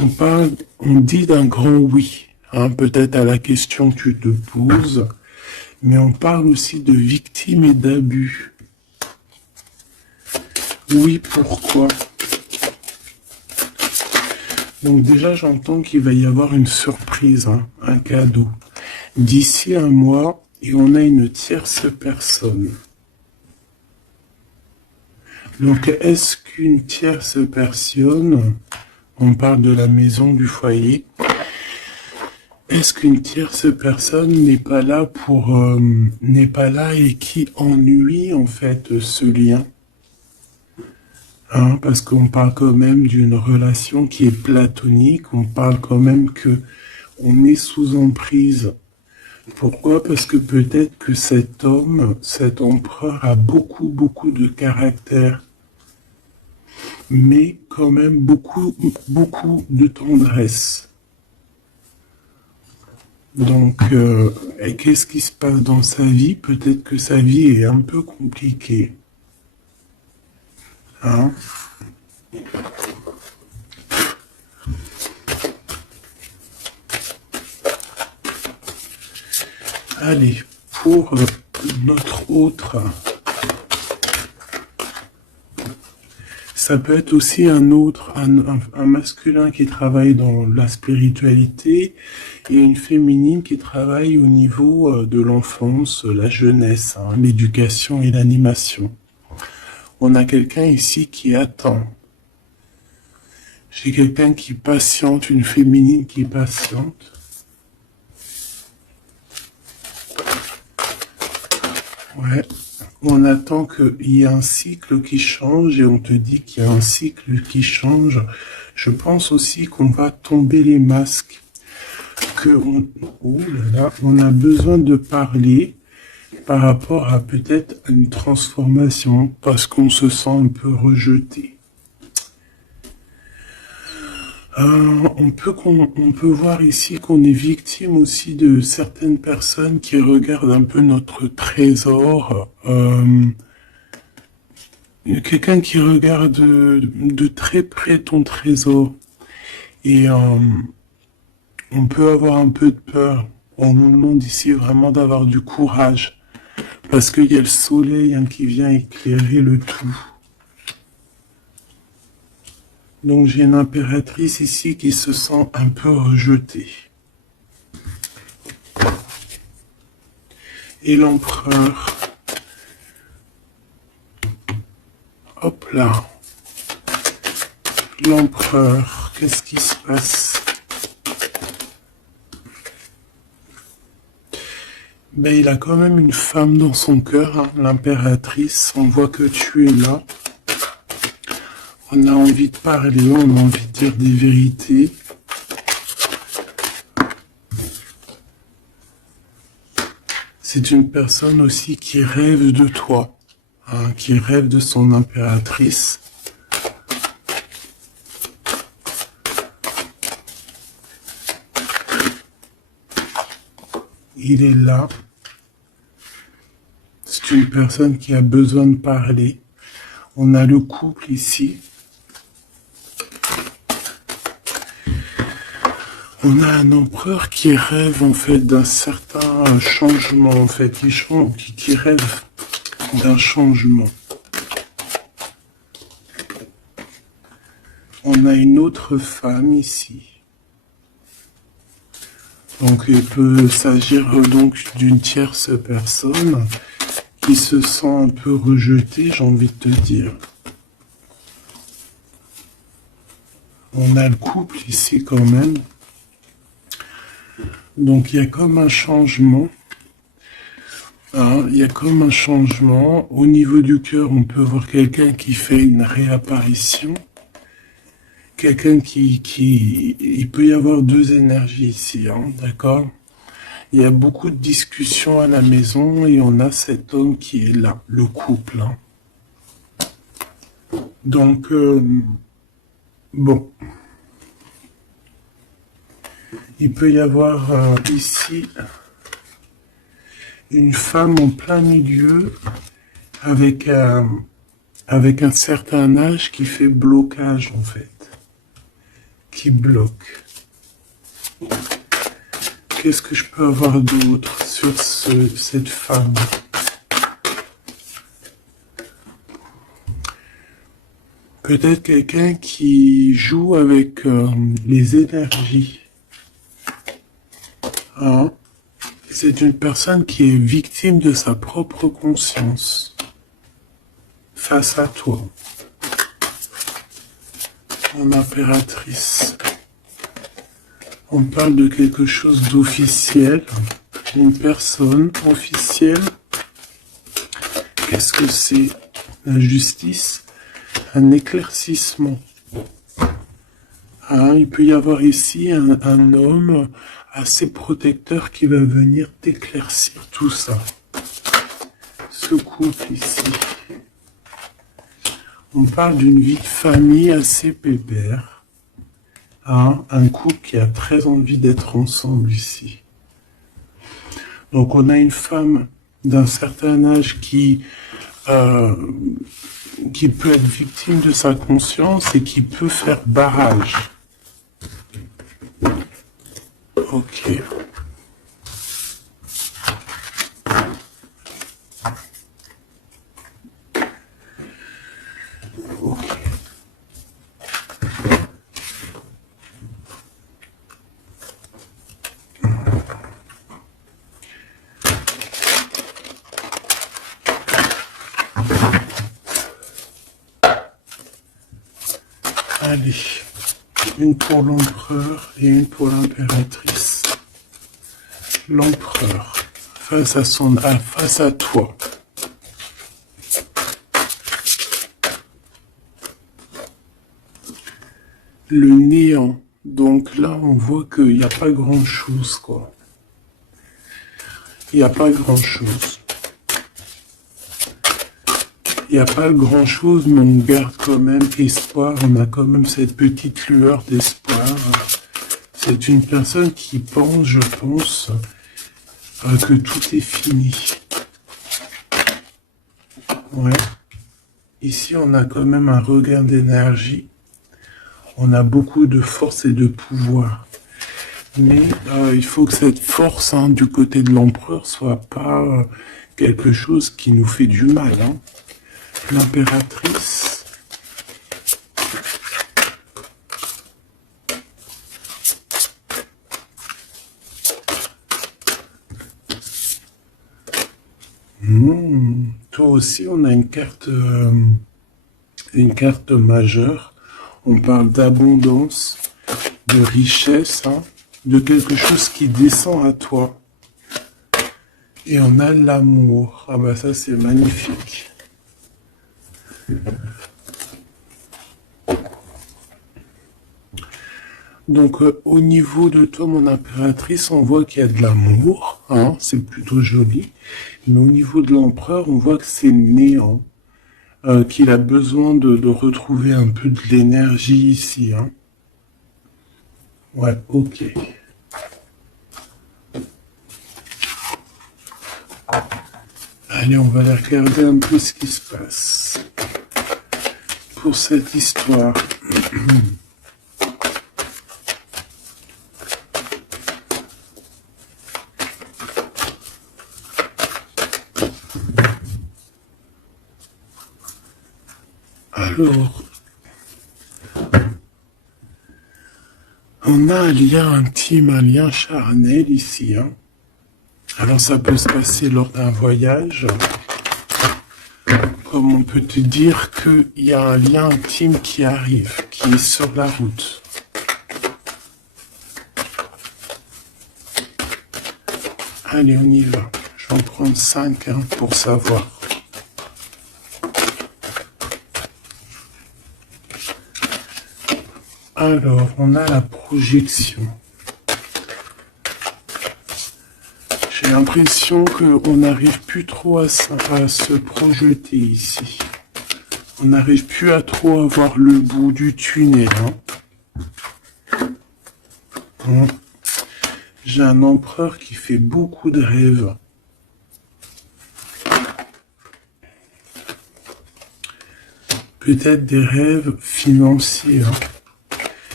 On dit d'un grand oui, hein, peut-être à la question que tu te poses, mais on parle aussi de victimes et d'abus. Oui, pourquoi? Donc déjà, j'entends qu'il va y avoir une surprise, hein, un cadeau. D'ici un mois, et on a une tierce personne. Donc, est-ce qu'une tierce personne, on parle de la maison, du foyer, est-ce qu'une tierce personne n'est pas là n'est pas là et qui ennuie en fait ce lien, hein, parce qu'on parle quand même d'une relation qui est platonique, on parle quand même que on est sous emprise. Pourquoi? Parce que peut-être que cet homme, cet empereur a beaucoup de caractère, mais quand même beaucoup de tendresse. Donc, et qu'est-ce qui se passe dans sa vie? Peut-être que sa vie est un peu compliquée. Hein? Allez, pour notre autre, ça peut être aussi un masculin qui travaille dans la spiritualité et une féminine qui travaille au niveau de l'enfance, la jeunesse, hein, l'éducation et l'animation. On a quelqu'un ici qui attend. J'ai quelqu'un qui patiente, une féminine qui patiente. Ouais. On attend qu'il y ait un cycle qui change et on te dit qu'il y a un cycle qui change. Je pense aussi qu'on va tomber les masques. On a besoin de parler par rapport à peut-être une transformation parce qu'on se sent un peu rejeté. On peut voir ici qu'on est victime aussi de certaines personnes qui regardent un peu notre trésor. Quelqu'un qui regarde de très près ton trésor. Et on peut avoir un peu de peur. On nous demande ici vraiment d'avoir du courage. Parce qu'il y a le soleil, hein, qui vient éclairer le tout. Donc j'ai une impératrice ici qui se sent un peu rejetée. Et l'empereur. Hop là. L'empereur, qu'est-ce qui se passe? Ben, il a quand même une femme dans son cœur, hein, l'impératrice. On voit que tu es là. On a envie de parler, on a envie de dire des vérités. C'est une personne aussi qui rêve de toi, hein, qui rêve de son impératrice. Il est là. C'est une personne qui a besoin de parler. On a le couple ici. On a un empereur qui rêve en fait d'un certain changement, en fait, qui rêve d'un changement. On a une autre femme ici. Donc il peut s'agir donc d'une tierce personne qui se sent un peu rejetée, j'ai envie de te dire. On a le couple ici quand même. Donc il y a comme un changement. Hein, il y a comme un changement. Au niveau du cœur, on peut voir quelqu'un qui fait une réapparition. Quelqu'un il peut y avoir deux énergies ici, hein, d'accord? Il y a beaucoup de discussions à la maison et on a cet homme qui est là, le couple. Hein. Donc, bon. Il peut y avoir ici une femme en plein milieu avec un certain âge qui fait blocage en fait. qui bloque. Qu'est-ce que je peux avoir d'autre sur cette femme? Peut-être quelqu'un qui joue avec les énergies. Hein? C'est une personne qui est victime de sa propre conscience face à toi. Mon impératrice. On parle de quelque chose d'officiel, une personne officielle. Qu'est-ce que c'est? La justice, un éclaircissement. Hein, il peut y avoir ici un homme assez protecteur qui va venir t'éclaircir tout ça. Ce couple ici. On parle d'une vie de famille assez pépère. Hein, un couple qui a très envie d'être ensemble ici. Donc on a une femme d'un certain âge qui peut être victime de sa conscience et qui peut faire barrage. Ok. Allez, une pour l'empereur et une pour l'impératrice. L'empereur, face à toi. Le néant. Donc là, on voit qu'il n'y a pas grand-chose, quoi. Il n'y a pas grand-chose. Il n'y a pas grand-chose, mais on garde quand même espoir. On a quand même cette petite lueur d'espoir. C'est une personne qui pense, je pense, que tout est fini. Ouais. Ici, on a quand même un regain d'énergie. On a beaucoup de force et de pouvoir. Mais il faut que cette force du côté de l'empereur soit pas quelque chose qui nous fait du mal. Hein. L'impératrice. Toi aussi, on a une carte majeure. On parle d'abondance, de richesse, de quelque chose qui descend à toi. Et on a l'amour. Ah bah ça, c'est magnifique. Donc, au niveau de toi, mon impératrice, on voit qu'il y a de l'amour. C'est plutôt joli. Mais au niveau de l'empereur, on voit que c'est néant. Qu'il a besoin de retrouver un peu de l'énergie ici. Ouais, ok. Allez, on va aller regarder un peu ce qui se passe pour cette histoire. Alors, on a un lien intime, un lien charnel ici. Alors ça peut se passer lors d'un voyage. Comme on peut te dire qu'il y a un lien intime qui arrive, qui est sur la route. Allez, on y va. Je vais en prendre 5 pour savoir. Alors, on a la projection. J'ai l'impression qu'on n'arrive plus trop à se projeter ici. On n'arrive plus à trop avoir le bout du tunnel. J'ai un empereur qui fait beaucoup de rêves. Peut-être des rêves financiers.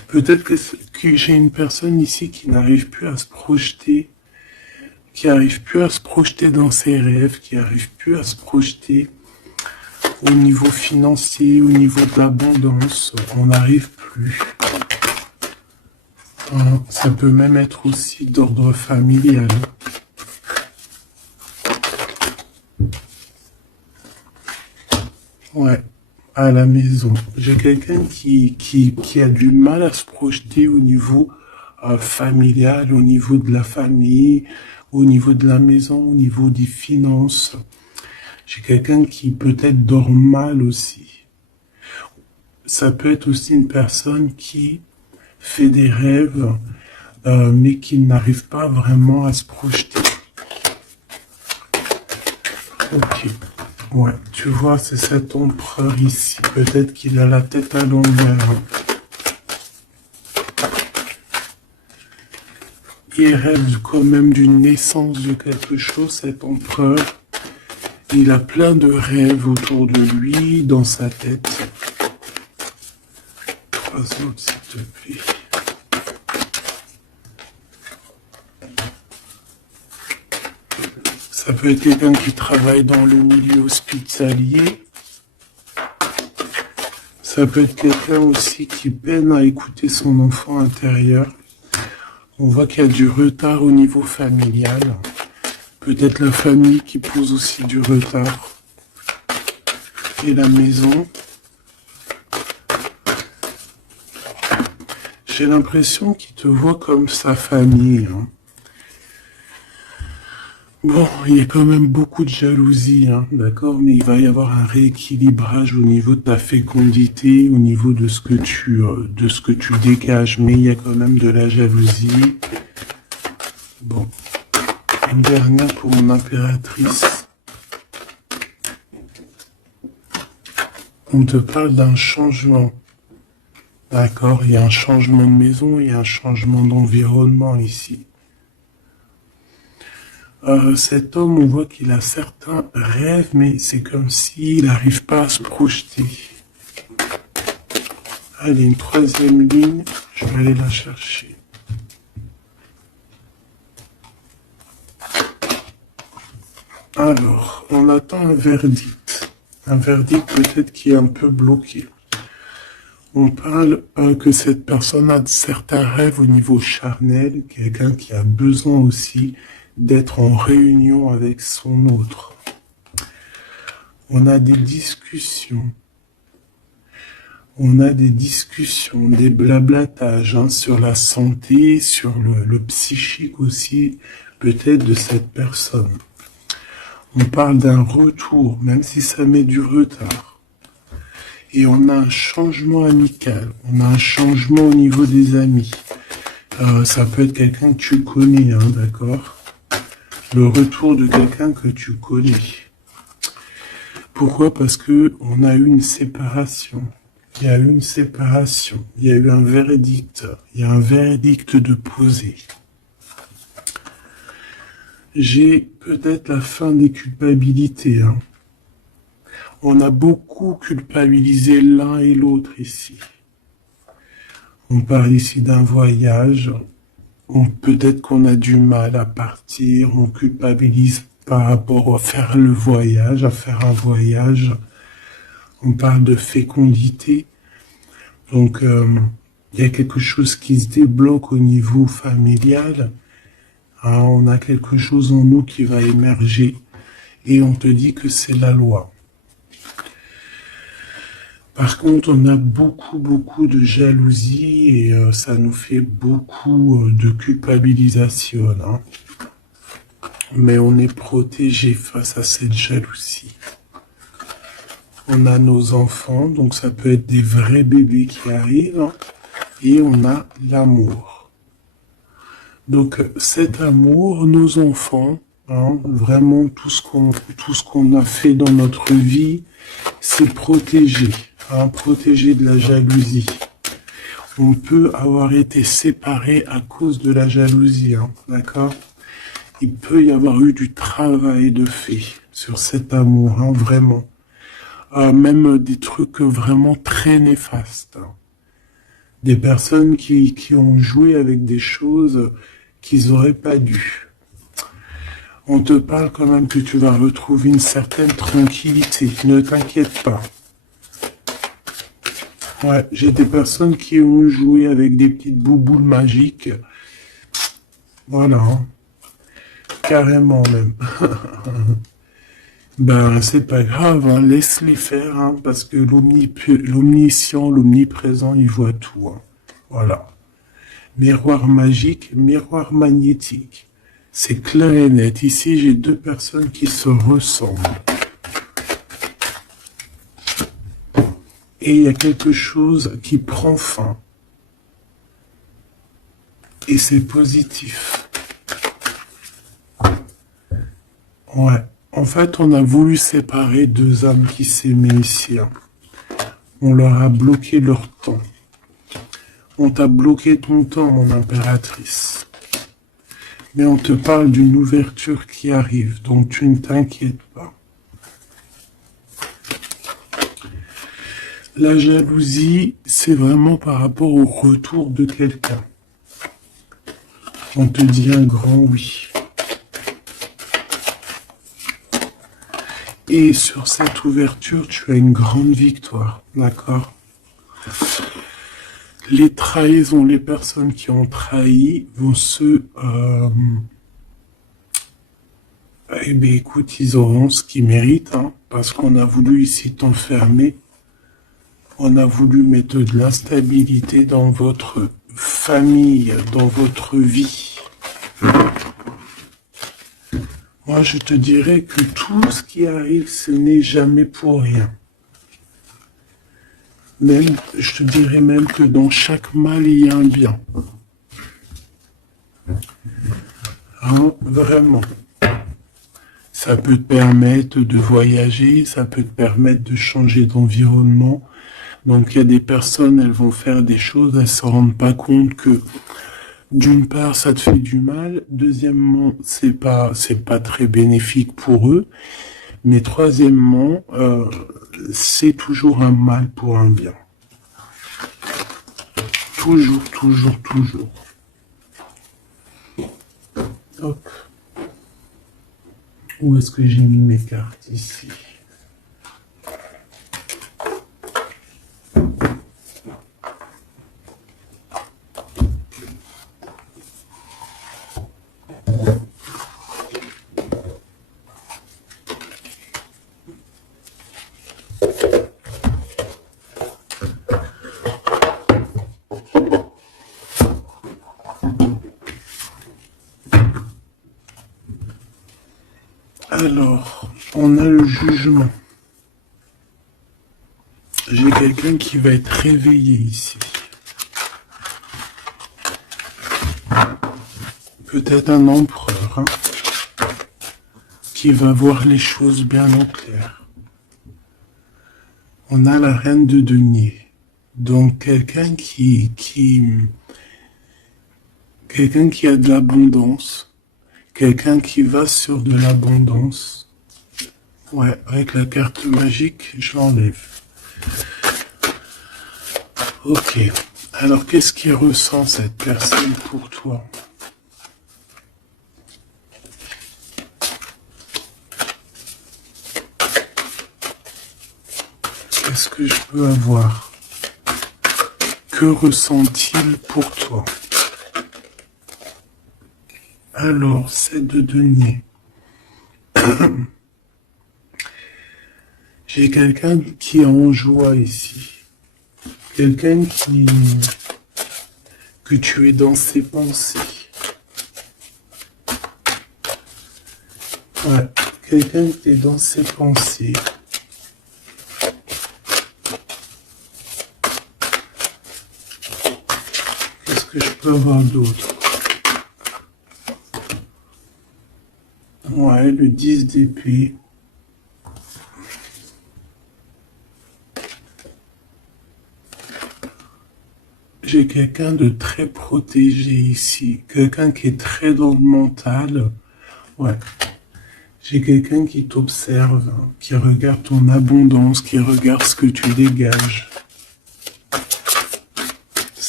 Peut-être que j'ai une personne ici qui n'arrive plus à se projeter, qui n'arrive plus à se projeter dans ses rêves, qui n'arrive plus à se projeter au niveau financier, au niveau de l'abondance. On n'arrive plus. Ça peut même être aussi d'ordre familial. Ouais, à la maison. J'ai quelqu'un qui a du mal à se projeter au niveau familial, au niveau de la famille, au niveau de la maison, au niveau des finances. J'ai quelqu'un qui peut-être dort mal aussi. Ça peut être aussi une personne qui fait des rêves, mais qui n'arrive pas vraiment à se projeter. Ok. Ouais, tu vois, c'est cet empereur ici. Peut-être qu'il a la tête à l'envers. Il rêve quand même d'une naissance de quelque chose, cet empereur. Il a plein de rêves autour de lui, dans sa tête. 3 autres, s'il te plaît. Ça peut être quelqu'un qui travaille dans le milieu hospitalier. Ça peut être quelqu'un aussi qui peine à écouter son enfant intérieur. On voit qu'il y a du retard au niveau familial. Peut-être la famille qui pose aussi du retard. Et la maison. J'ai l'impression qu'il te voit comme sa famille. Bon, il y a quand même beaucoup de jalousie, d'accord, mais il va y avoir un rééquilibrage au niveau de ta fécondité, au niveau de ce que tu dégages, mais il y a quand même de la jalousie. Bon, une dernière pour mon impératrice. On te parle d'un changement, d'accord, il y a un changement de maison, il y a un changement d'environnement ici. Cet homme, on voit qu'il a certains rêves, mais c'est comme s'il n'arrive pas à se projeter. Allez, une 3e ligne, je vais aller la chercher. Alors, on attend un verdict. Un verdict peut-être qui est un peu bloqué. On parle que cette personne a certains rêves au niveau charnel, quelqu'un qui a besoin aussi d'être en réunion avec son autre. On a des discussions. On a des discussions, des blablatages sur la santé, sur le psychique aussi, peut-être de cette personne. On parle d'un retour, même si ça met du retard. Et on a un changement amical, on a un changement au niveau des amis. Ça peut être quelqu'un que tu connais, d'accord ? Le retour de quelqu'un que tu connais. Pourquoi? Parce que on a eu une séparation. Il y a eu une séparation. Il y a eu un verdict. Il y a un verdict de poser. J'ai peut-être la fin des culpabilités. On a beaucoup culpabilisé l'un et l'autre ici. On parle ici d'un voyage. Peut-être qu'on a du mal à partir, on culpabilise par rapport à faire le voyage, à faire un voyage. On parle de fécondité. Donc, il y a quelque chose qui se débloque au niveau familial. On a quelque chose en nous qui va émerger. Et on te dit que c'est la loi. Par contre, on a beaucoup de jalousie et ça nous fait beaucoup de culpabilisation. Mais on est protégé face à cette jalousie. On a nos enfants, donc ça peut être des vrais bébés qui arrivent. Et on a l'amour. Donc cet amour, nos enfants, vraiment tout ce qu'on a fait dans notre vie, c'est protégé. Protégé de la jalousie. On peut avoir été séparé à cause de la jalousie, d'accord? Il peut y avoir eu du travail de fait sur cet amour, vraiment. Même des trucs vraiment très néfastes. Des personnes qui ont joué avec des choses qu'ils n'auraient pas dû. On te parle quand même que tu vas retrouver une certaine tranquillité. Ne t'inquiète pas. Ouais, j'ai des personnes qui ont joué avec des petites bouboules magiques. Voilà. Hein. Carrément même. Ben, c'est pas grave, hein. Laisse-les faire, hein, parce que l'omniscient, l'omniprésent, il voit tout. Hein. Voilà. Miroir magique, miroir magnétique. C'est clair et net. Ici, j'ai deux personnes qui se ressemblent. Et il y a quelque chose qui prend fin. Et c'est positif. Ouais. En fait, on a voulu séparer deux âmes qui s'aimaient ici. Hein. On leur a bloqué leur temps. On t'a bloqué ton temps, mon impératrice. Mais on te parle d'une ouverture qui arrive, donc tu ne t'inquiètes pas. La jalousie, c'est vraiment par rapport au retour de quelqu'un. On te dit un grand oui. Et sur cette ouverture, tu as une grande victoire, d'accord? Les trahisons, les personnes qui ont trahi vont eh bien, écoute, ils auront ce qu'ils méritent, hein, parce qu'on a voulu ici t'enfermer. On a voulu mettre de l'instabilité dans votre famille, dans votre vie. Moi, je te dirais que tout ce qui arrive, ce n'est jamais pour rien. Même, je te dirais même que dans chaque mal, il y a un bien. Hein, vraiment. Ça peut te permettre de voyager, ça peut te permettre de changer d'environnement. Donc, il y a des personnes, elles vont faire des choses, elles ne se rendent pas compte que d'une part, ça te fait du mal. Deuxièmement, c'est pas très bénéfique pour eux. Mais troisièmement, c'est toujours un mal pour un bien. Toujours, toujours, toujours. Hop. Où est-ce que j'ai mis mes cartes ici? Alors, on a le jugement. J'ai quelqu'un qui va être réveillé ici. Peut-être un empereur, hein, qui va voir les choses bien au clair. On a la reine de denier. Donc, quelqu'un qui a de l'abondance. Quelqu'un qui va sur de l'abondance. Ouais, avec la carte magique, je l'enlève. Ok. Alors, qu'est-ce qu'il ressent cette personne pour toi? Qu'est-ce que je peux avoir? Que ressent-il pour toi? Alors, c'est de denier. J'ai quelqu'un qui est en joie ici. Quelqu'un que tu es dans ses pensées. Ouais, quelqu'un qui est dans ses pensées. Qu'est-ce que je peux avoir d'autre? Ouais, le 10 d'épée. J'ai quelqu'un de très protégé ici. Quelqu'un qui est très dans le mental. Ouais. J'ai quelqu'un qui t'observe, qui regarde ton abondance, qui regarde ce que tu dégages.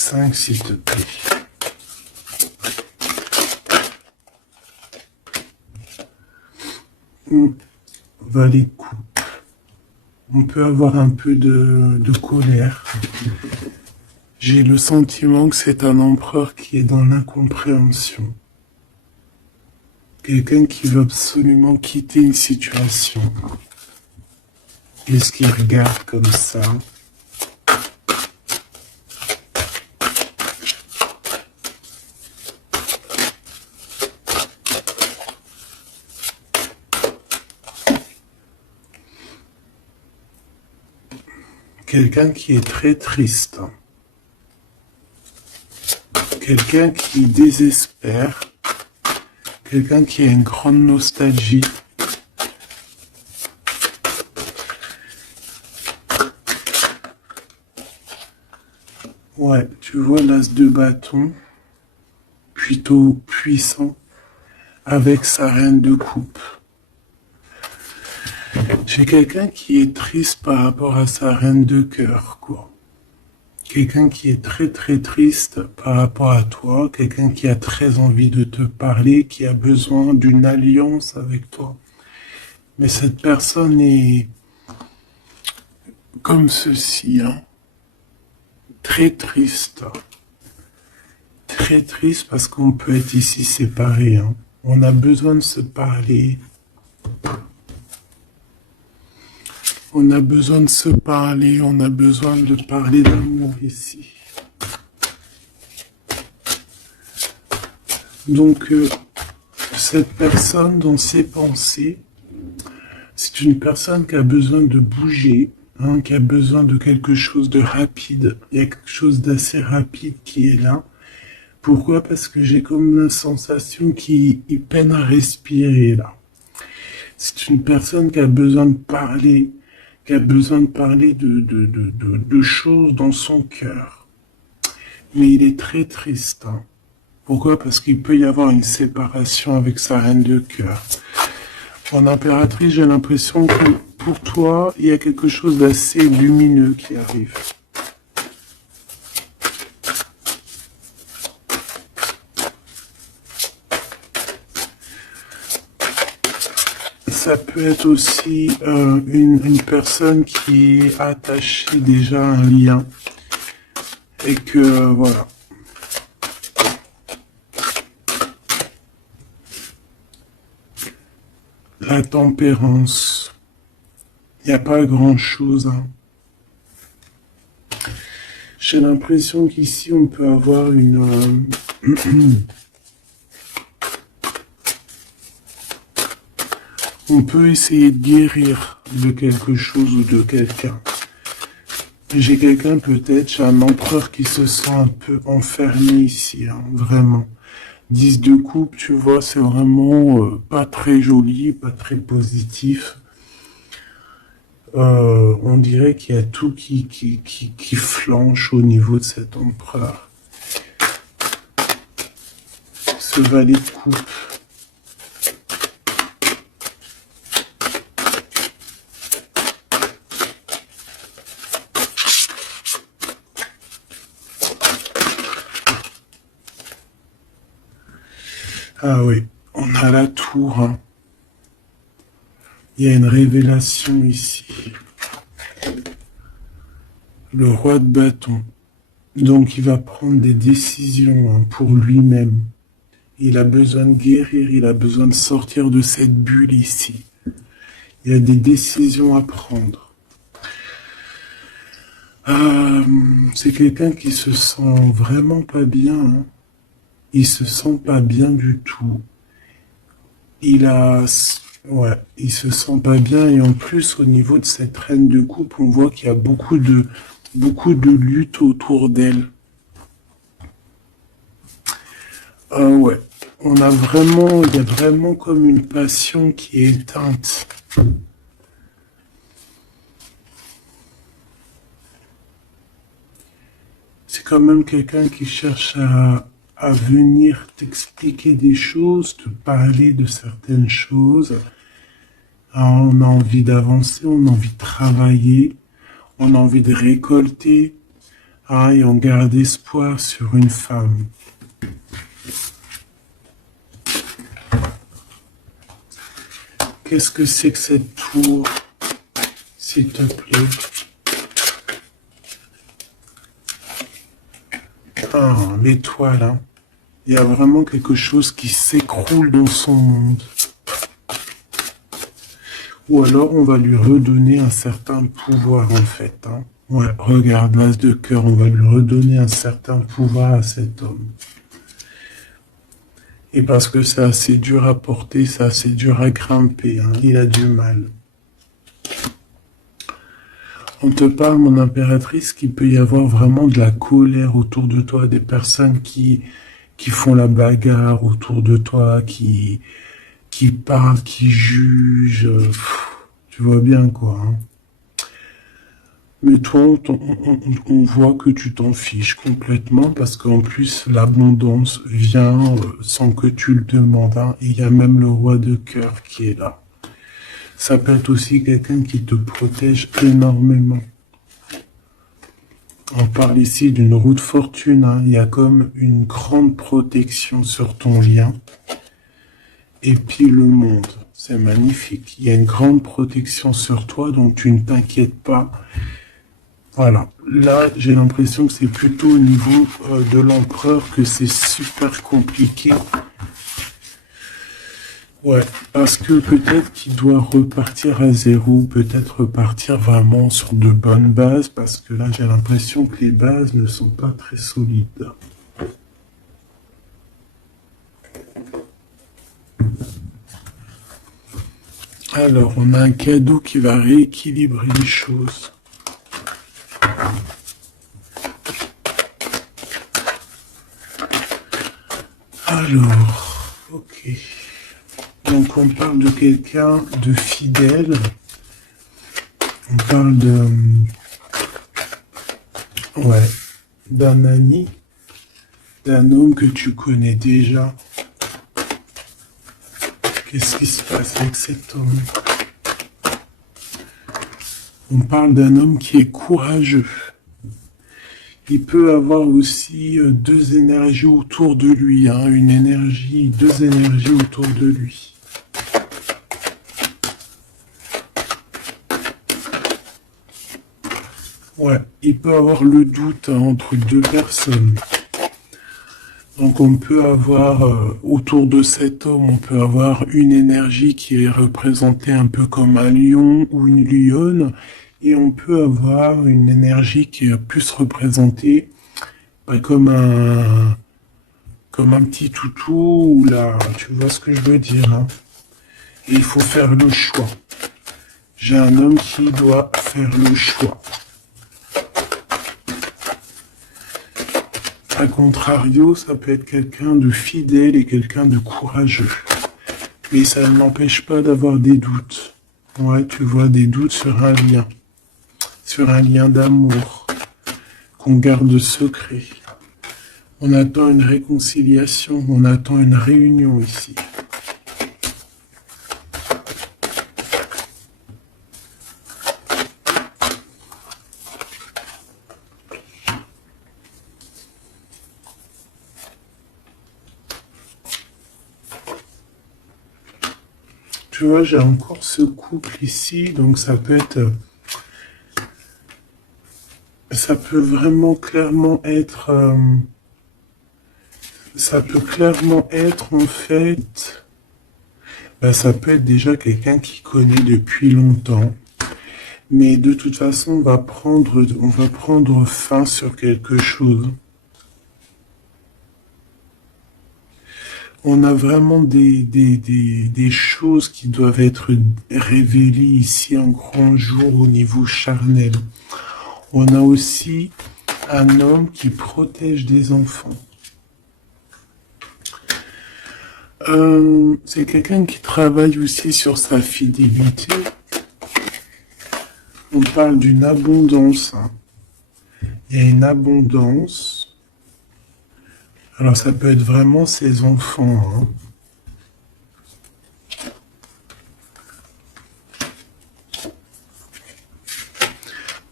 5, s'il te plaît. Valet de coupe. On peut avoir un peu de colère. J'ai le sentiment que c'est un empereur qui est dans l'incompréhension. Quelqu'un qui veut absolument quitter une situation. Qu'est-ce qu'il regarde comme ça? Quelqu'un qui est très triste. Quelqu'un qui désespère. Quelqu'un qui a une grande nostalgie. Ouais, tu vois l'as de bâton, plutôt puissant, avec sa reine de coupe. J'ai quelqu'un qui est triste par rapport à sa reine de cœur, quoi. Quelqu'un qui est très très triste par rapport à toi, quelqu'un qui a très envie de te parler, qui a besoin d'une alliance avec toi. Mais cette personne est comme ceci, hein. Très triste. Très triste parce qu'on peut être ici séparés, hein. On a besoin de se parler. On a besoin de se parler, on a besoin de parler d'amour ici. Donc, cette personne, dans ses pensées, c'est une personne qui a besoin de bouger, hein, qui a besoin de quelque chose de rapide. Il y a quelque chose d'assez rapide qui est là. Pourquoi? Parce que j'ai comme la sensation qu'il peine à respirer, là. C'est une personne qui a besoin de parler, qui a besoin de parler de choses dans son cœur. Mais il est très triste. Hein. Pourquoi? Parce qu'il peut y avoir une séparation avec sa reine de cœur. En impératrice, j'ai l'impression que pour toi, il y a quelque chose d'assez lumineux qui arrive. Ça peut être aussi une personne qui est attachée déjà à un lien et que voilà. La tempérance, il n'y a pas grand-chose. Hein. J'ai l'impression qu'ici on peut avoir une on peut essayer de guérir de quelque chose ou de quelqu'un. J'ai quelqu'un peut-être, j'ai un empereur qui se sent un peu enfermé ici, hein, vraiment. 10 de coupe, tu vois, c'est vraiment pas très joli, pas très positif. On dirait qu'il y a tout qui flanche au niveau de cet empereur. Ce valet de coupe. Ah oui, on a la tour. Hein. Il y a une révélation ici. Le roi de bâton. Donc il va prendre des décisions hein, pour lui-même. Il a besoin de guérir, il a besoin de sortir de cette bulle ici. Il y a des décisions à prendre. C'est quelqu'un qui se sent vraiment pas bien. Hein. Il se sent pas bien du tout. Ouais, il se sent pas bien et en plus au niveau de cette reine de coupe, on voit qu'il y a beaucoup de lutte autour d'elle. Ouais, il y a vraiment comme une passion qui est éteinte. C'est quand même quelqu'un qui cherche à venir t'expliquer des choses, te parler de certaines choses. On a envie d'avancer, on a envie de travailler, on a envie de récolter. Ah, et on garde espoir sur une femme. Qu'est-ce que c'est que cette tour, s'il te plaît? Ah, l'étoile, hein. Il y a vraiment quelque chose qui s'écroule dans son monde. Ou alors on va lui redonner un certain pouvoir en fait. Hein. Ouais, regarde, l'as de cœur, on va lui redonner un certain pouvoir à cet homme. Et parce que c'est assez dur à porter, c'est assez dur à grimper, hein. Il a du mal. On te parle, mon impératrice, qu'il peut y avoir vraiment de la colère autour de toi, des personnes qui font la bagarre autour de toi, qui parlent, qui jugent. Tu vois bien quoi. Hein. Mais toi, on voit que tu t'en fiches complètement parce qu'en plus, l'abondance vient sans que tu le demandes. Hein, et il y a même le roi de cœur qui est là. Ça peut être aussi quelqu'un qui te protège énormément. On parle ici d'une roue de fortune. Hein, il y a comme une grande protection sur ton lien. Et puis le monde, c'est magnifique. Il y a une grande protection sur toi, donc tu ne t'inquiètes pas. Voilà. Là, j'ai l'impression que c'est plutôt au niveau de l'empereur que c'est super compliqué. Ouais, parce que peut-être qu'il doit repartir à zéro, peut-être repartir vraiment sur de bonnes bases, parce que là, j'ai l'impression que les bases ne sont pas très solides. Alors, on a un cadeau qui va rééquilibrer les choses. Alors, ok. Donc on parle de quelqu'un de fidèle. On parle ouais, d'un ami, d'un homme que tu connais déjà. Qu'est-ce qui se passe avec cet homme? On parle d'un homme qui est courageux. Il peut avoir aussi deux énergies autour de lui, hein, deux énergies autour de lui. Ouais, il peut avoir le doute hein, entre deux personnes. Donc on peut avoir, autour de cet homme, on peut avoir une énergie qui est représentée un peu comme un lion ou une lionne, et on peut avoir une énergie qui est plus représentée comme un petit toutou, ou là, tu vois ce que je veux dire. Hein. Et il faut faire le choix. J'ai un homme qui doit faire le choix. A contrario, ça peut être quelqu'un de fidèle et quelqu'un de courageux. Mais ça ne m'empêche pas d'avoir des doutes. Ouais, tu vois, des doutes sur un lien d'amour qu'on garde secret. On attend une réconciliation, on attend une réunion ici. Tu vois, j'ai encore ce couple ici, donc ça peut être... Ça peut vraiment clairement être... ça peut clairement être en fait... ça peut être déjà quelqu'un qui connaît depuis longtemps. Mais de toute façon, on va prendre fin sur quelque chose. On a vraiment des choses qui doivent être révélées ici en grand jour au niveau charnel. On a aussi un homme qui protège des enfants. C'est quelqu'un qui travaille aussi sur sa fidélité. On parle d'une abondance. Hein. Il y a une abondance. Alors ça peut être vraiment ses enfants. Hein.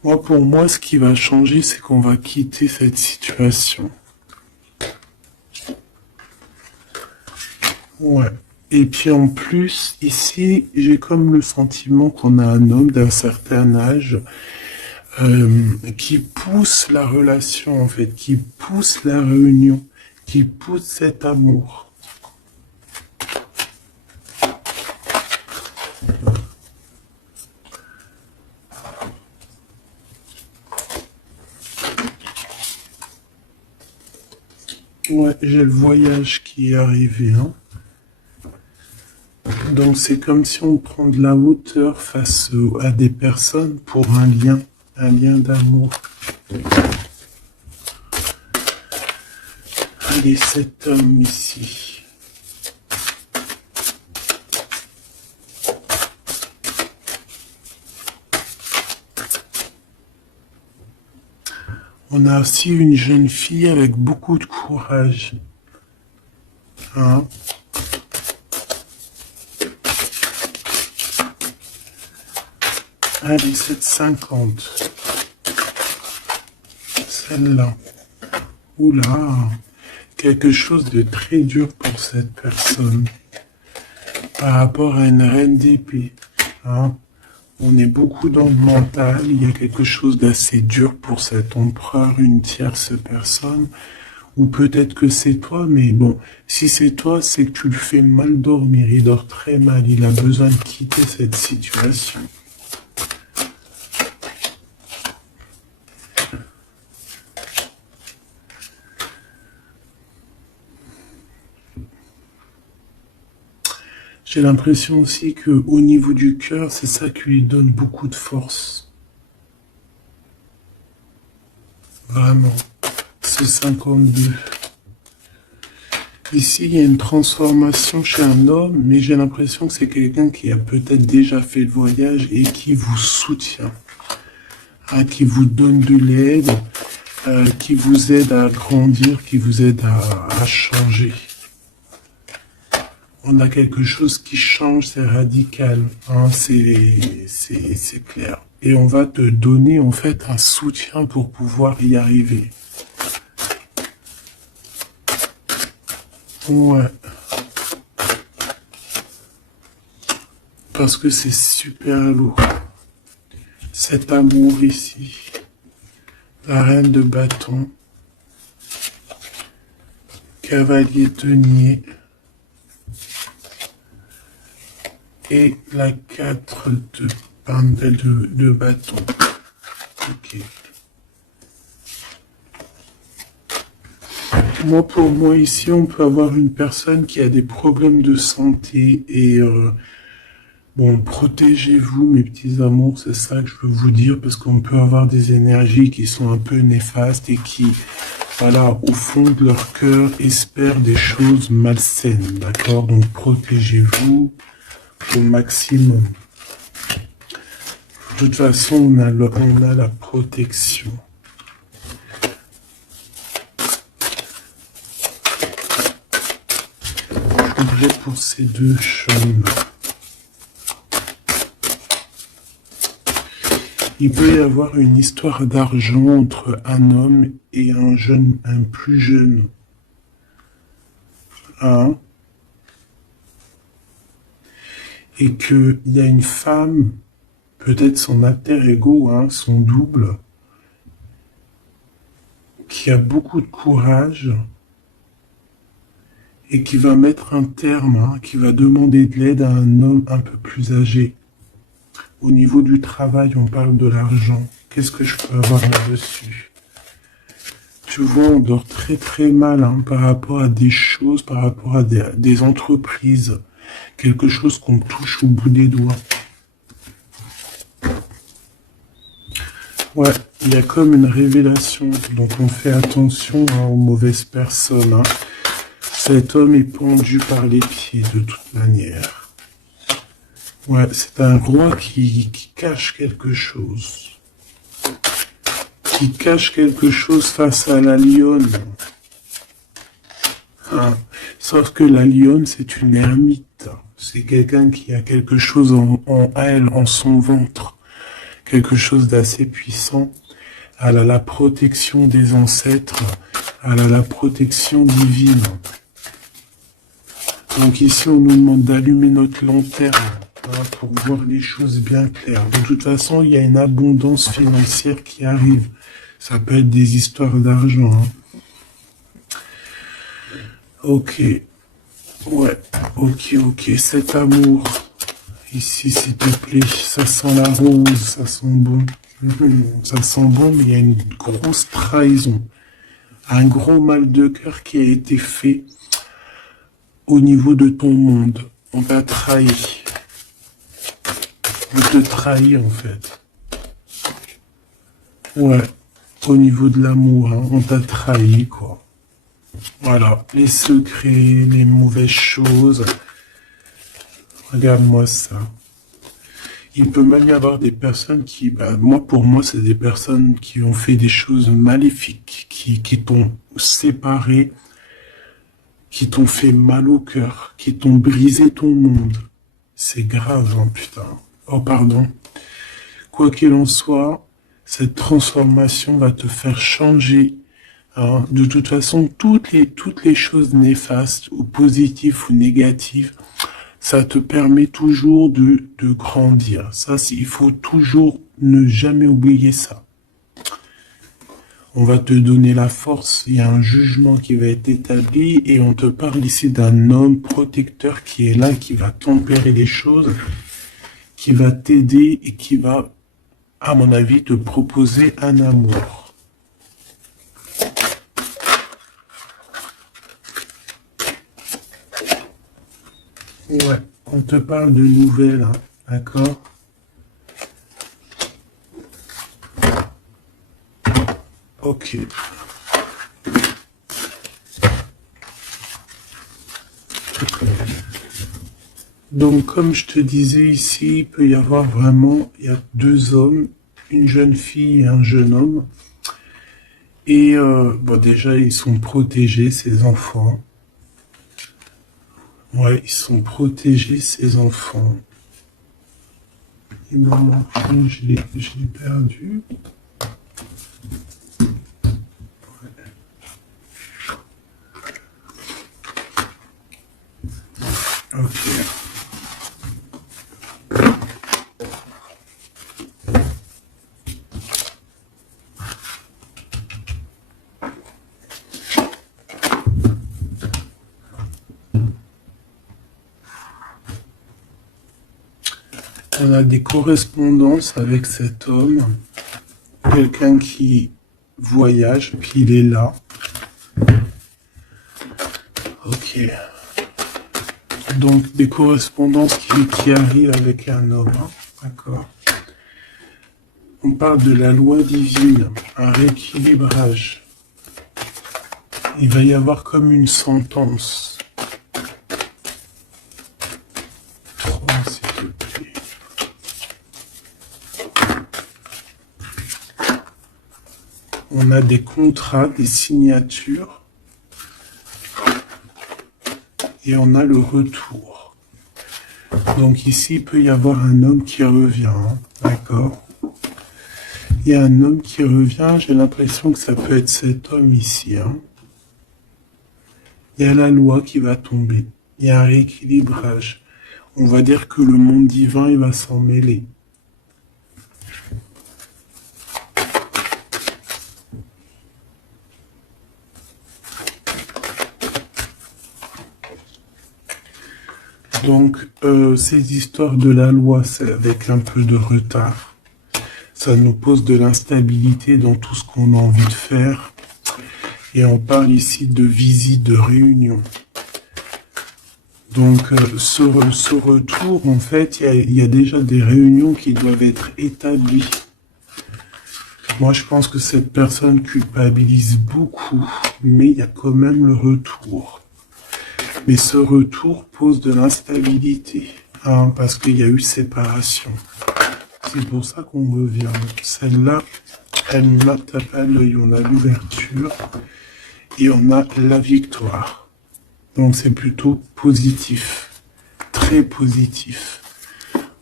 Moi, pour moi, ce qui va changer, c'est qu'on va quitter cette situation. Ouais. Et puis en plus, ici, j'ai comme le sentiment qu'on a un homme d'un certain âge qui pousse la relation, en fait, qui pousse la réunion, qui pousse cet amour. Ouais, j'ai le voyage qui est arrivé, hein. Donc c'est comme si on prend de la hauteur face à des personnes pour un lien d'amour. Allez, cet homme ici. On a aussi une jeune fille avec beaucoup de courage. Hein? Allez, 7,50. Celle-là. Oula. Quelque chose de très dur pour cette personne. Par rapport à une reine d'épée. Hein? On est beaucoup dans le mental. Il y a quelque chose d'assez dur pour cet empereur, une tierce personne. Ou peut-être que c'est toi, mais bon, si c'est toi, c'est que tu le fais mal dormir. Il dort très mal. Il a besoin de quitter cette situation. J'ai l'impression aussi que au niveau du cœur, c'est ça qui lui donne beaucoup de force. Vraiment. C'est 52. Ici, il y a une transformation chez un homme, mais j'ai l'impression que c'est quelqu'un qui a peut-être déjà fait le voyage et qui vous soutient, hein, qui vous donne de l'aide, qui vous aide à grandir, qui vous aide à changer. On a quelque chose qui change, c'est radical, hein, c'est clair. Et on va te donner en fait un soutien pour pouvoir y arriver. Ouais. Parce que c'est super lourd. Cet amour ici. La reine de bâton. Cavalier denier. Et la 4 de bâton. Ok. Moi, pour moi, ici, on peut avoir une personne qui a des problèmes de santé et bon, protégez-vous, mes petits amours, c'est ça que je veux vous dire, parce qu'on peut avoir des énergies qui sont un peu néfastes et qui, voilà, au fond de leur cœur, espèrent des choses malsaines, d'accord? Donc, protégez-vous au maximum. De toute façon, on a la protection. Je voudrais pour ces deux chaumes. Il peut y avoir une histoire d'argent entre un homme et un plus jeune. Hein? Et qu'il y a une femme, peut-être son alter ego, hein, son double, qui a beaucoup de courage et qui va mettre un terme, hein, qui va demander de l'aide à un homme un peu plus âgé. Au niveau du travail, on parle de l'argent. Qu'est-ce que je peux avoir là-dessus? Tu vois, on dort très très mal, hein, par rapport à des choses, par rapport à des entreprises. Quelque chose qu'on touche au bout des doigts. Ouais, il y a comme une révélation. Donc on fait attention, hein, aux mauvaises personnes. Hein. Cet homme est pendu par les pieds de toute manière. Ouais, c'est un roi qui cache quelque chose. Qui cache quelque chose face à la lionne. Hein. Sauf que la lionne, c'est une ermite. C'est quelqu'un qui a quelque chose en elle, en son ventre, quelque chose d'assez puissant. Elle a la protection des ancêtres, elle a la protection divine. Donc ici, on nous demande d'allumer notre lanterne pour voir les choses bien claires. De toute façon, il y a une abondance financière qui arrive. Ça peut être des histoires d'argent. Ok. Ouais. Ok. Cet amour. Ici, s'il te plaît. Ça sent la rose. Ça sent bon. Ça sent bon, mais il y a une grosse trahison. Un gros mal de cœur qui a été fait au niveau de ton monde. On t'a trahi. On te trahit, en fait. Ouais. Au niveau de l'amour, on t'a trahi, quoi. Voilà. Les secrets, les mauvaises choses. Regarde-moi ça. Il peut même y avoir des personnes qui, pour moi, c'est des personnes qui ont fait des choses maléfiques, qui t'ont séparé, qui t'ont fait mal au cœur, qui t'ont brisé ton monde. C'est grave, putain. Oh, pardon. Quoi qu'il en soit, cette transformation va te faire changer. De toute façon, toutes les choses néfastes, ou positives ou négatives, ça te permet toujours de grandir. Ça, il faut toujours ne jamais oublier ça. On va te donner la force, il y a un jugement qui va être établi et on te parle ici d'un homme protecteur qui est là, qui va tempérer les choses, qui va t'aider et qui va, à mon avis, te proposer un amour. Ouais, on te parle de nouvelles, d'accord? Ok. Donc, comme je te disais ici, il peut y avoir vraiment, il y a deux hommes, une jeune fille et un jeune homme. Et déjà, ils sont protégés, ces enfants. Ouais, ils sont protégés, ces enfants. Il m'en manque une, je l'ai perdu. Ok. On a des correspondances avec cet homme, quelqu'un qui voyage, puis il est là. Ok. Donc des correspondances qui arrivent avec un homme, d'accord. On parle de la loi divine, un rééquilibrage. Il va y avoir comme une sentence. 3, s'il te plaît. On a des contrats, des signatures. Et on a le retour. Donc ici, il peut y avoir un homme qui revient, d'accord? Il y a un homme qui revient, j'ai l'impression que ça peut être cet homme ici. Il y a la loi qui va tomber, il y a un rééquilibrage. On va dire que le monde divin, il va s'en mêler. Donc, ces histoires de la loi, c'est avec un peu de retard. Ça nous pose de l'instabilité dans tout ce qu'on a envie de faire. Et on parle ici de visite, de réunion. Donc, ce retour, en fait, il y a déjà des réunions qui doivent être établies. Moi, je pense que cette personne culpabilise beaucoup, mais il y a quand même le retour. Mais ce retour pose de l'instabilité, parce qu'il y a eu séparation. C'est pour ça qu'on revient. Celle-là, elle m'a tapé à l'œil. On a l'ouverture et on a la victoire. Donc c'est plutôt positif, très positif.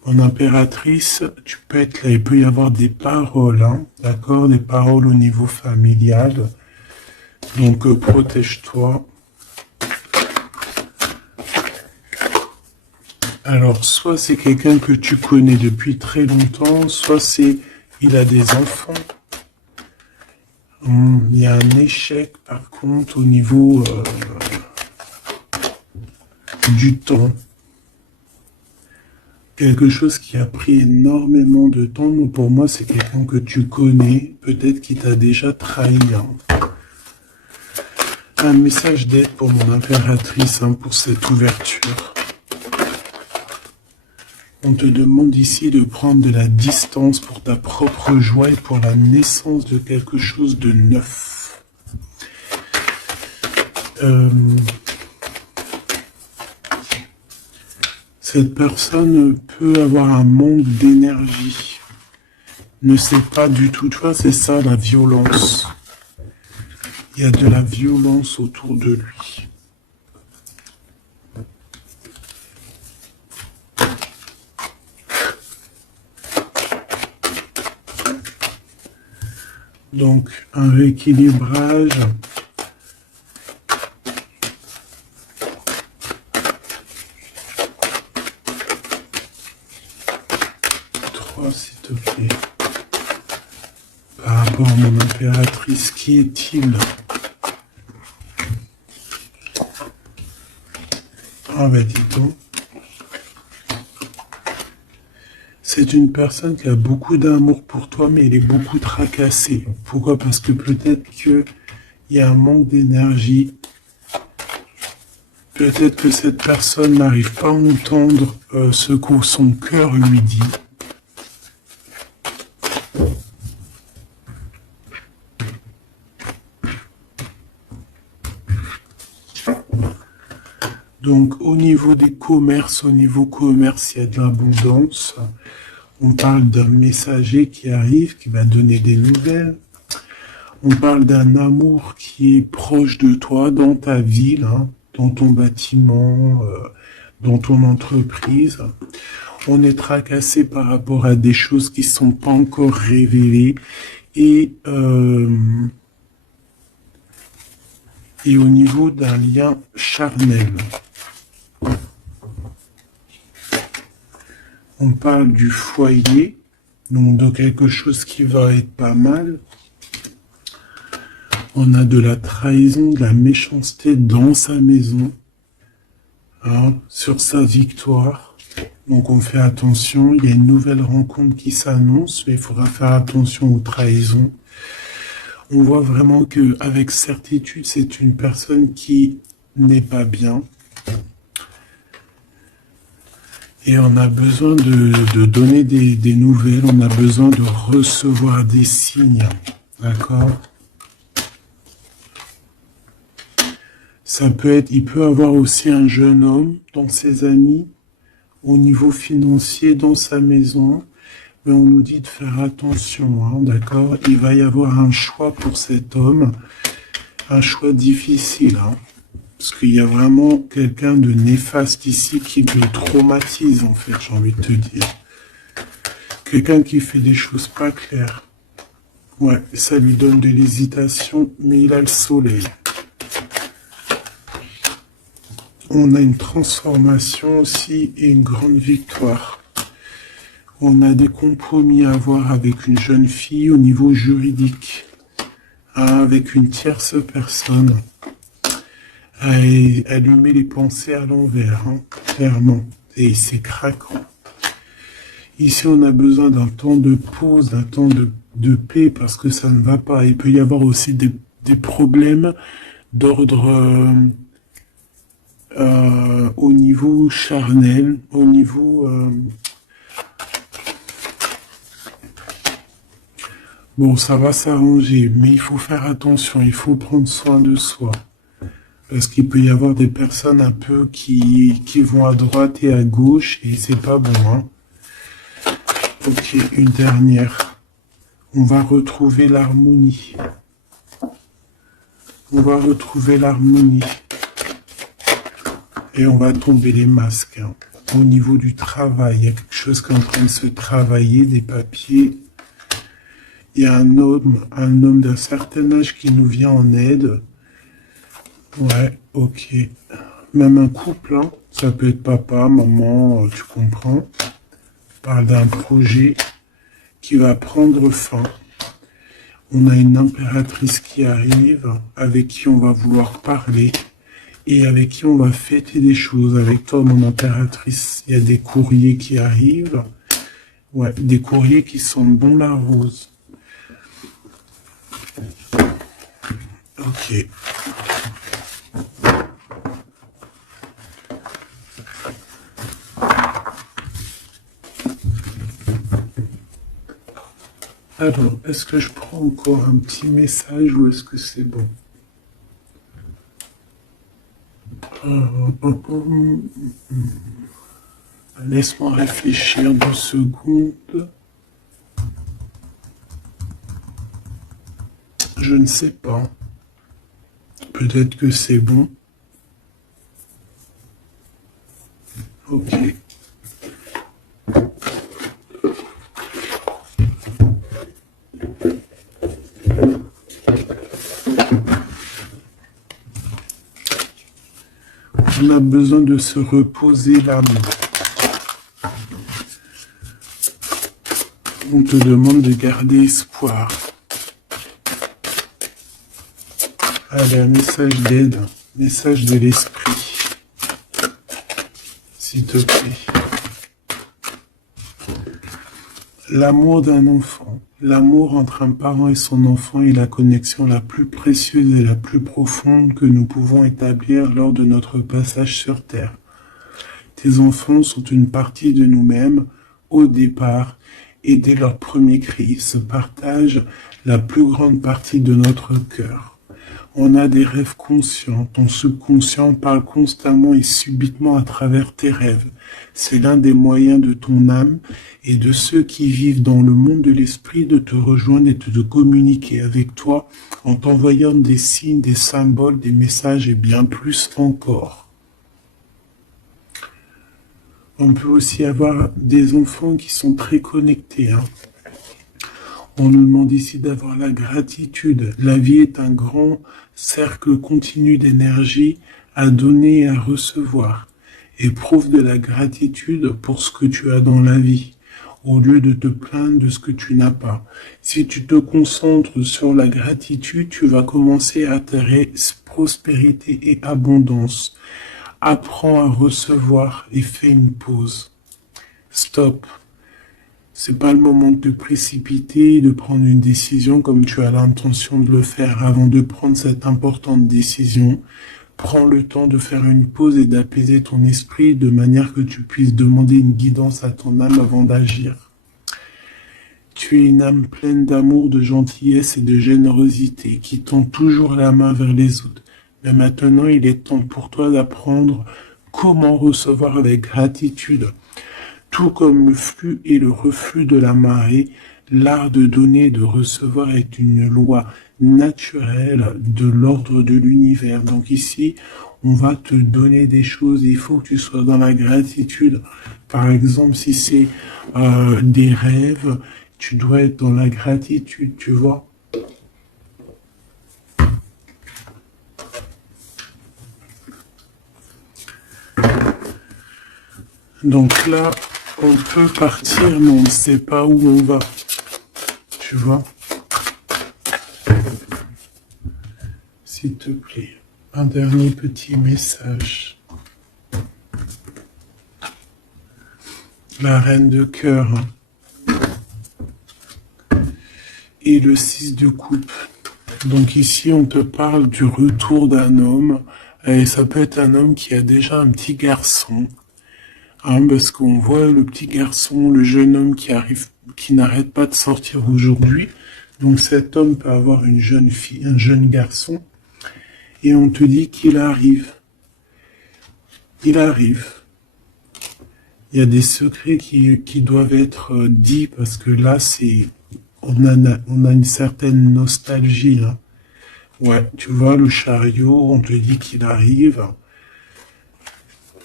En impératrice, tu peux être là, il peut y avoir des paroles, hein, d'accord, des paroles au niveau familial. Donc protège-toi. Alors, soit c'est quelqu'un que tu connais depuis très longtemps, soit c'est il a des enfants. Il y a un échec, par contre, au niveau du temps. Quelque chose qui a pris énormément de temps. Mais pour moi, c'est quelqu'un que tu connais, peut-être qui t'a déjà trahi. Hein. Un message d'aide pour mon impératrice, hein, pour cette ouverture. On te demande ici de prendre de la distance pour ta propre joie et pour la naissance de quelque chose de neuf. Cette personne peut avoir un manque d'énergie. Ne sait pas du tout. Tu vois, c'est ça la violence. Il y a de la violence autour de lui. Donc, un rééquilibrage. S'il te plaît. Par rapport à mon impératrice, qui est-il? Ah ben dis donc. C'est une personne qui a beaucoup d'amour pour toi, mais elle est beaucoup tracassée. Pourquoi? Parce que peut-être qu'il y a un manque d'énergie. Peut-être que cette personne n'arrive pas à entendre ce que son cœur lui dit. Donc, au niveau des commerces, au niveau commerce, il y a de l'abondance. On parle d'un messager qui arrive, qui va donner des nouvelles. On parle d'un amour qui est proche de toi, dans ta ville, hein, dans ton bâtiment, dans ton entreprise. On est tracassé par rapport à des choses qui ne sont pas encore révélées. Et au niveau d'un lien charnel. On parle du foyer, donc de quelque chose qui va être pas mal. On a de la trahison, de la méchanceté dans sa maison, hein, sur sa victoire. Donc on fait attention, il y a une nouvelle rencontre qui s'annonce, mais il faudra faire attention aux trahisons. On voit vraiment qu'avec certitude, c'est une personne qui n'est pas bien. Et on a besoin de donner des nouvelles, on a besoin de recevoir des signes, d'accord? Ça peut être, il peut avoir aussi un jeune homme dans ses amis, au niveau financier, dans sa maison, mais on nous dit de faire attention, hein, d'accord? Il va y avoir un choix pour cet homme, un choix difficile, hein. Parce qu'il y a vraiment quelqu'un de néfaste ici qui le traumatise, en fait, j'ai envie de te dire. Quelqu'un qui fait des choses pas claires. Ouais, ça lui donne de l'hésitation, mais il a le soleil. On a une transformation aussi et une grande victoire. On a des compromis à avoir avec une jeune fille au niveau juridique, hein, avec une tierce personne. Elle lui met les pensées à l'envers, hein, clairement, et c'est craquant. Ici, on a besoin d'un temps de pause, d'un temps de paix, parce que ça ne va pas. Il peut y avoir aussi des problèmes d'ordre au niveau charnel, au niveau... Bon, ça va s'arranger, mais il faut faire attention, il faut prendre soin de soi. Parce qu'il peut y avoir des personnes un peu qui vont à droite et à gauche, et c'est pas bon, hein. Ok, une dernière. On va retrouver l'harmonie. On va retrouver l'harmonie. Et on va tomber les masques, hein. au niveau du travail. Il y a quelque chose qui est en train de se travailler, des papiers. Il y a un homme d'un certain âge qui nous vient en aide. Ouais, ok. Même un couple, hein. Ça peut être papa, maman, tu comprends. On parle d'un projet qui va prendre fin. On a une impératrice qui arrive, avec qui on va vouloir parler et avec qui on va fêter des choses. Avec toi, mon impératrice, il y a des courriers qui arrivent. Ouais, des courriers qui sentent bon la rose. Ok. Alors, est-ce que je prends encore un petit message ou est-ce que c'est bon? Laisse-moi réfléchir 2 secondes. Je ne sais pas. Peut-être que c'est bon. Ok. On a besoin de se reposer l'âme. On te demande de garder espoir. Allez, un message d'aide, message de l'esprit, s'il te plaît. L'amour d'un enfant. L'amour entre un parent et son enfant est la connexion la plus précieuse et la plus profonde que nous pouvons établir lors de notre passage sur Terre. Tes enfants sont une partie de nous-mêmes au départ et dès leur premier cri, ils se partagent la plus grande partie de notre cœur. On a des rêves conscients, ton subconscient parle constamment et subitement à travers tes rêves. C'est l'un des moyens de ton âme et de ceux qui vivent dans le monde de l'esprit de te rejoindre et de communiquer avec toi en t'envoyant des signes, des symboles, des messages et bien plus encore. On peut aussi avoir des enfants qui sont très connectés, hein. On nous demande ici d'avoir la gratitude. La vie est un grand cercle continu d'énergie à donner et à recevoir. Éprouve de la gratitude pour ce que tu as dans la vie, au lieu de te plaindre de ce que tu n'as pas. Si tu te concentres sur la gratitude, tu vas commencer à attirer prospérité et abondance. Apprends à recevoir et fais une pause. Stop. C'est pas le moment de te précipiter et de prendre une décision comme tu as l'intention de le faire. Avant de prendre cette importante décision, prends le temps de faire une pause et d'apaiser ton esprit de manière que tu puisses demander une guidance à ton âme avant d'agir. Tu es une âme pleine d'amour, de gentillesse et de générosité qui tend toujours la main vers les autres. Mais maintenant, il est temps pour toi d'apprendre comment recevoir avec gratitude. Tout comme le flux et le reflux de la marée, l'art de donner et de recevoir est une loi naturelle de l'ordre de l'univers. Donc ici, on va te donner des choses, il faut que tu sois dans la gratitude. Par exemple, si c'est des rêves, tu dois être dans la gratitude, tu vois. Donc là, on peut partir, mais on ne sait pas où on va. Tu vois? S'il te plaît, un dernier petit message. La reine de cœur et le 6 de coupe. Donc ici, on te parle du retour d'un homme. Et ça peut être un homme qui a déjà un petit garçon. Hein, parce qu'on voit le petit garçon, le jeune homme qui arrive, qui n'arrête pas de sortir aujourd'hui. Donc cet homme peut avoir une jeune fille, un jeune garçon. Et on te dit qu'il arrive. Il arrive. Il y a des secrets qui doivent être dits parce que là, on a une certaine nostalgie. Hein. Ouais, tu vois, le chariot, on te dit qu'il arrive.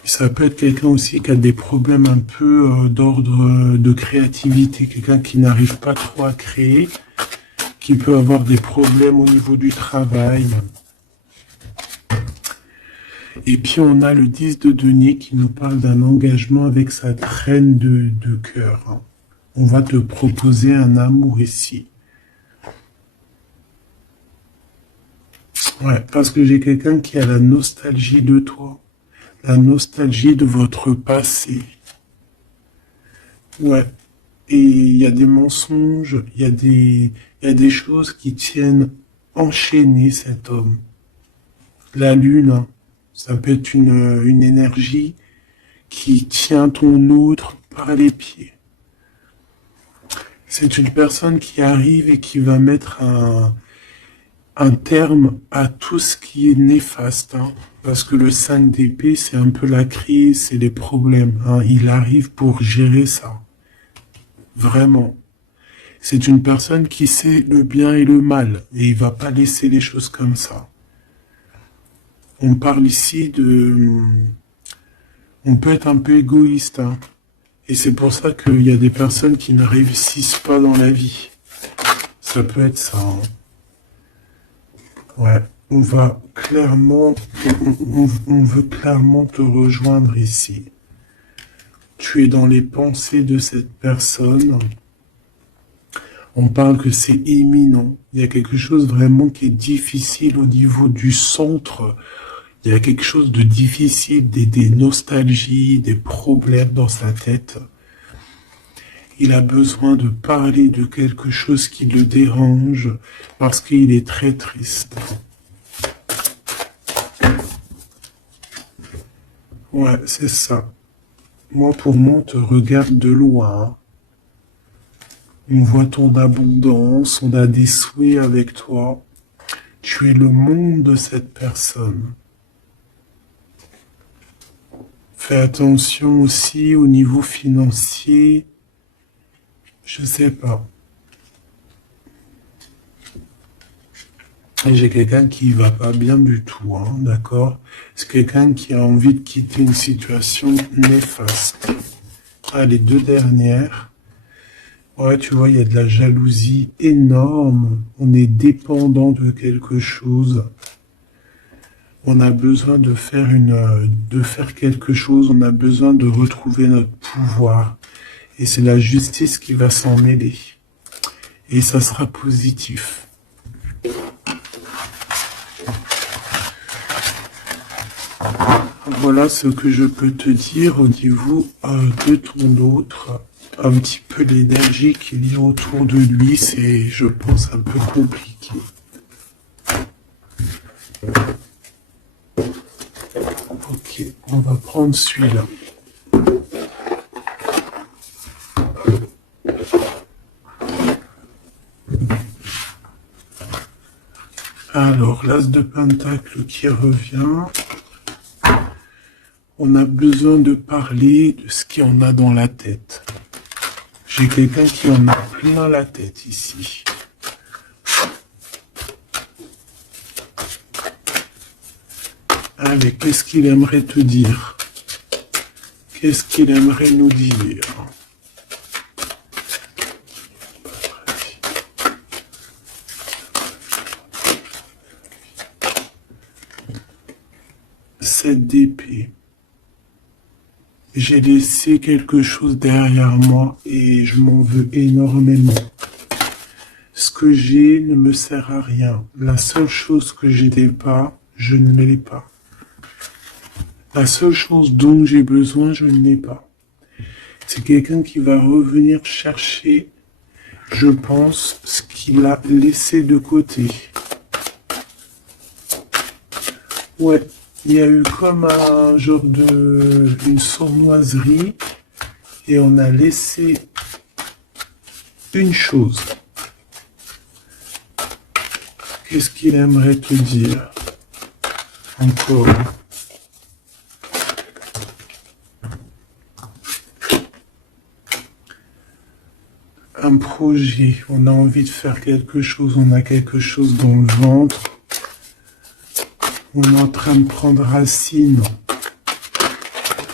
Ça peut être quelqu'un aussi qui a des problèmes un peu d'ordre de créativité, quelqu'un qui n'arrive pas trop à créer, qui peut avoir des problèmes au niveau du travail. Et puis on a le 10 de denier qui nous parle d'un engagement avec sa reine de cœur. Hein. On va te proposer un amour ici. Ouais, parce que j'ai quelqu'un qui a la nostalgie de toi. La nostalgie de votre passé. Ouais. Et il y a des mensonges, il y a des choses qui tiennent enchaîner cet homme. La lune, hein, ça peut être une énergie qui tient ton autre par les pieds. C'est une personne qui arrive et qui va mettre un terme à tout ce qui est néfaste. Hein, parce que le 5 d'épée, c'est un peu la crise, c'est les problèmes. Hein, il arrive pour gérer ça. Vraiment. C'est une personne qui sait le bien et le mal. Et il va pas laisser les choses comme ça. On parle ici de... On peut être un peu égoïste. Hein, et c'est pour ça qu'il y a des personnes qui ne réussissent pas dans la vie. Ça peut être ça. Hein. Ouais, on va clairement, on veut clairement te rejoindre ici. Tu es dans les pensées de cette personne. On parle que c'est imminent. Il y a quelque chose vraiment qui est difficile au niveau du centre. Il y a quelque chose de difficile, des nostalgies, des problèmes dans sa tête. Il a besoin de parler de quelque chose qui le dérange parce qu'il est très triste. Ouais, c'est ça. Moi, pour moi, on te regarde de loin. On voit ton abondance, on a des souhaits avec toi. Tu es le monde de cette personne. Fais attention aussi au niveau financier. Je sais pas. Et j'ai quelqu'un qui va pas bien du tout, hein, d'accord? C'est quelqu'un qui a envie de quitter une situation néfaste. Ah, les deux dernières. Ouais, tu vois, il y a de la jalousie énorme. On est dépendant de quelque chose. On a besoin de faire quelque chose. On a besoin de retrouver notre pouvoir. Et c'est la justice qui va s'en mêler. Et ça sera positif. Voilà ce que je peux te dire au niveau de ton autre. Un petit peu l'énergie qu'il y a autour de lui, c'est, je pense, un peu compliqué. Ok, on va prendre celui-là. Alors, l'as de pentacle qui revient. On a besoin de parler de ce qu'il y en a dans la tête. J'ai quelqu'un qui en a plein la tête ici. Allez, qu'est-ce qu'il aimerait te dire? Qu'est-ce qu'il aimerait nous dire? Cette d'épée. J'ai laissé quelque chose derrière moi et je m'en veux énormément. Ce que j'ai ne me sert à rien. La seule chose que je n'ai pas, je ne l'ai pas. La seule chose dont j'ai besoin, je ne l'ai pas. C'est quelqu'un qui va revenir chercher, je pense, ce qu'il a laissé de côté. Ouais. Il y a eu comme un genre une sournoiserie et on a laissé une chose. Qu'est-ce qu'il aimerait te dire? Encore. Un projet. On a envie de faire quelque chose. On a quelque chose dans le ventre. On est en train de prendre racine.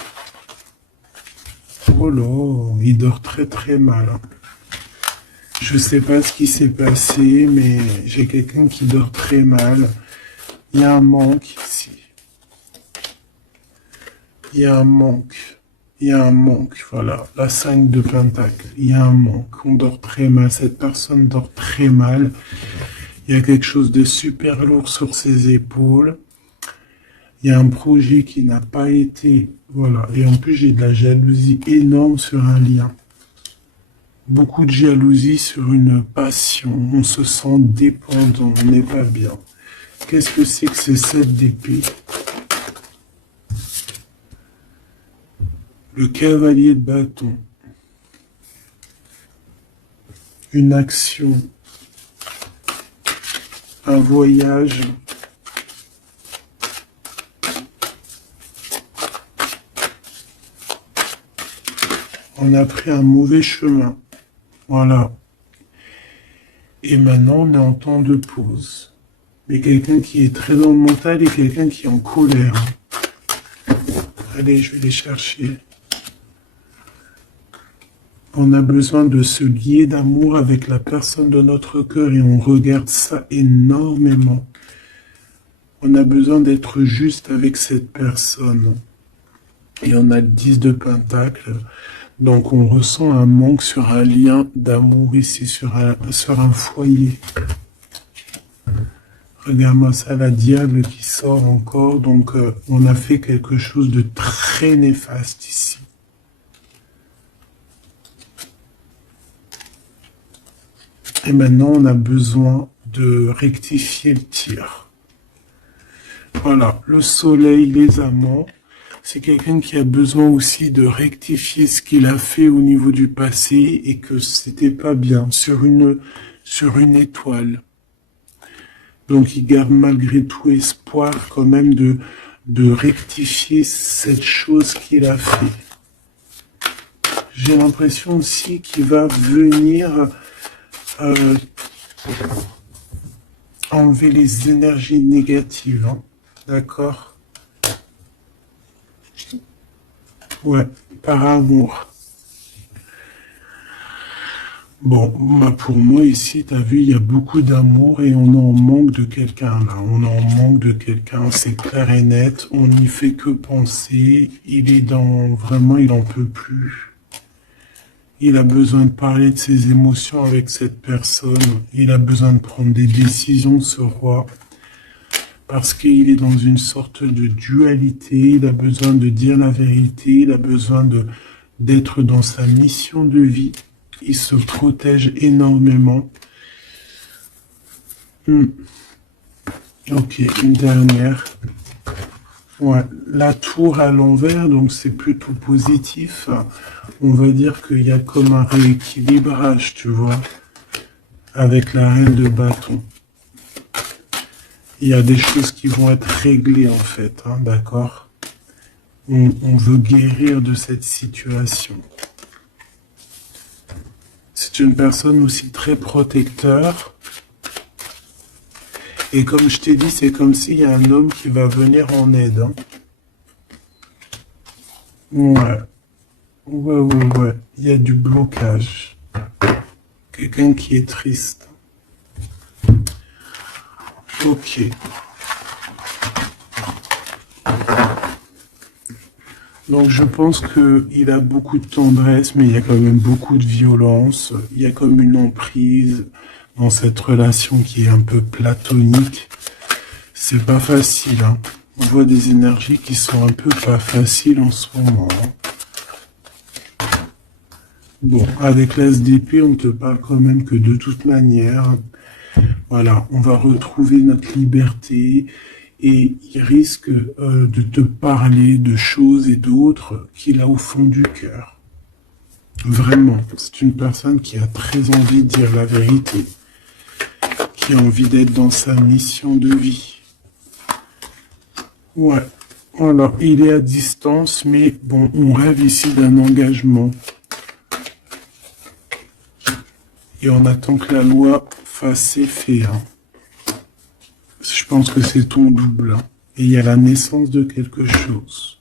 Oh là, il dort très très mal. Je sais pas ce qui s'est passé, mais j'ai quelqu'un qui dort très mal. Il y a un manque ici. Il y a un manque. Il y a un manque, voilà. La 5 de Pentacle. Il y a un manque. On dort très mal. Cette personne dort très mal. Il y a quelque chose de super lourd sur ses épaules. Il y a un projet qui n'a pas été... Voilà. Et en plus, j'ai de la jalousie énorme sur un lien. Beaucoup de jalousie sur une passion. On se sent dépendant. On n'est pas bien. Qu'est-ce que c'est que ce 7 d'épée? Le cavalier de bâton. Une action. Un voyage. On a pris un mauvais chemin. Voilà. Et maintenant, on est en temps de pause. Mais quelqu'un qui est très dans le mental et quelqu'un qui est en colère. Allez, je vais les chercher. On a besoin de se lier d'amour avec la personne de notre cœur et on regarde ça énormément. On a besoin d'être juste avec cette personne. Et on a le 10 de Pentacle. Donc on ressent un manque sur un lien d'amour ici, sur un foyer. Regarde-moi ça, la diable qui sort encore. Donc on a fait quelque chose de très néfaste ici. Et maintenant on a besoin de rectifier le tir. Voilà, le soleil, les amants. C'est quelqu'un qui a besoin aussi de rectifier ce qu'il a fait au niveau du passé et que c'était pas bien sur une étoile. Donc il garde malgré tout espoir quand même de rectifier cette chose qu'il a fait. J'ai l'impression aussi qu'il va venir enlever les énergies négatives. Hein. D'accord ? Ouais, par amour. Bon, pour moi ici, t'as vu, il y a beaucoup d'amour et on en manque de quelqu'un là. On en manque de quelqu'un, c'est clair et net. On n'y fait que penser. Il est vraiment, il en peut plus. Il a besoin de parler de ses émotions avec cette personne. Il a besoin de prendre des décisions, ce roi. Parce qu'il est dans une sorte de dualité, il a besoin de dire la vérité, il a besoin d'être dans sa mission de vie. Il se protège énormément. Ok, une dernière. Ouais, la tour à l'envers, donc c'est plutôt positif. On va dire qu'il y a comme un rééquilibrage, tu vois, avec la reine de bâton. Il y a des choses qui vont être réglées en fait, hein, d'accord? On veut guérir de cette situation. C'est une personne aussi très protecteur. Et comme je t'ai dit, c'est comme s'il y a un homme qui va venir en aide. Hein. Ouais. Ouais. Il y a du blocage. Quelqu'un qui est triste. Ok. Donc je pense qu'il a beaucoup de tendresse, mais il y a quand même beaucoup de violence. Il y a comme une emprise dans cette relation qui est un peu platonique. C'est pas facile, hein. On voit des énergies qui sont un peu pas faciles en ce moment. Hein. Bon, avec l'as d'épée, on te parle quand même que de toute manière, voilà, on va retrouver notre liberté et il risque de te parler de choses et d'autres qu'il a au fond du cœur. Vraiment, c'est une personne qui a très envie de dire la vérité, qui a envie d'être dans sa mission de vie. Ouais, alors il est à distance, mais bon, on rêve ici d'un engagement. Et on attend que la loi fasse effet. Hein. Je pense que c'est ton double. Hein. Et il y a la naissance de quelque chose.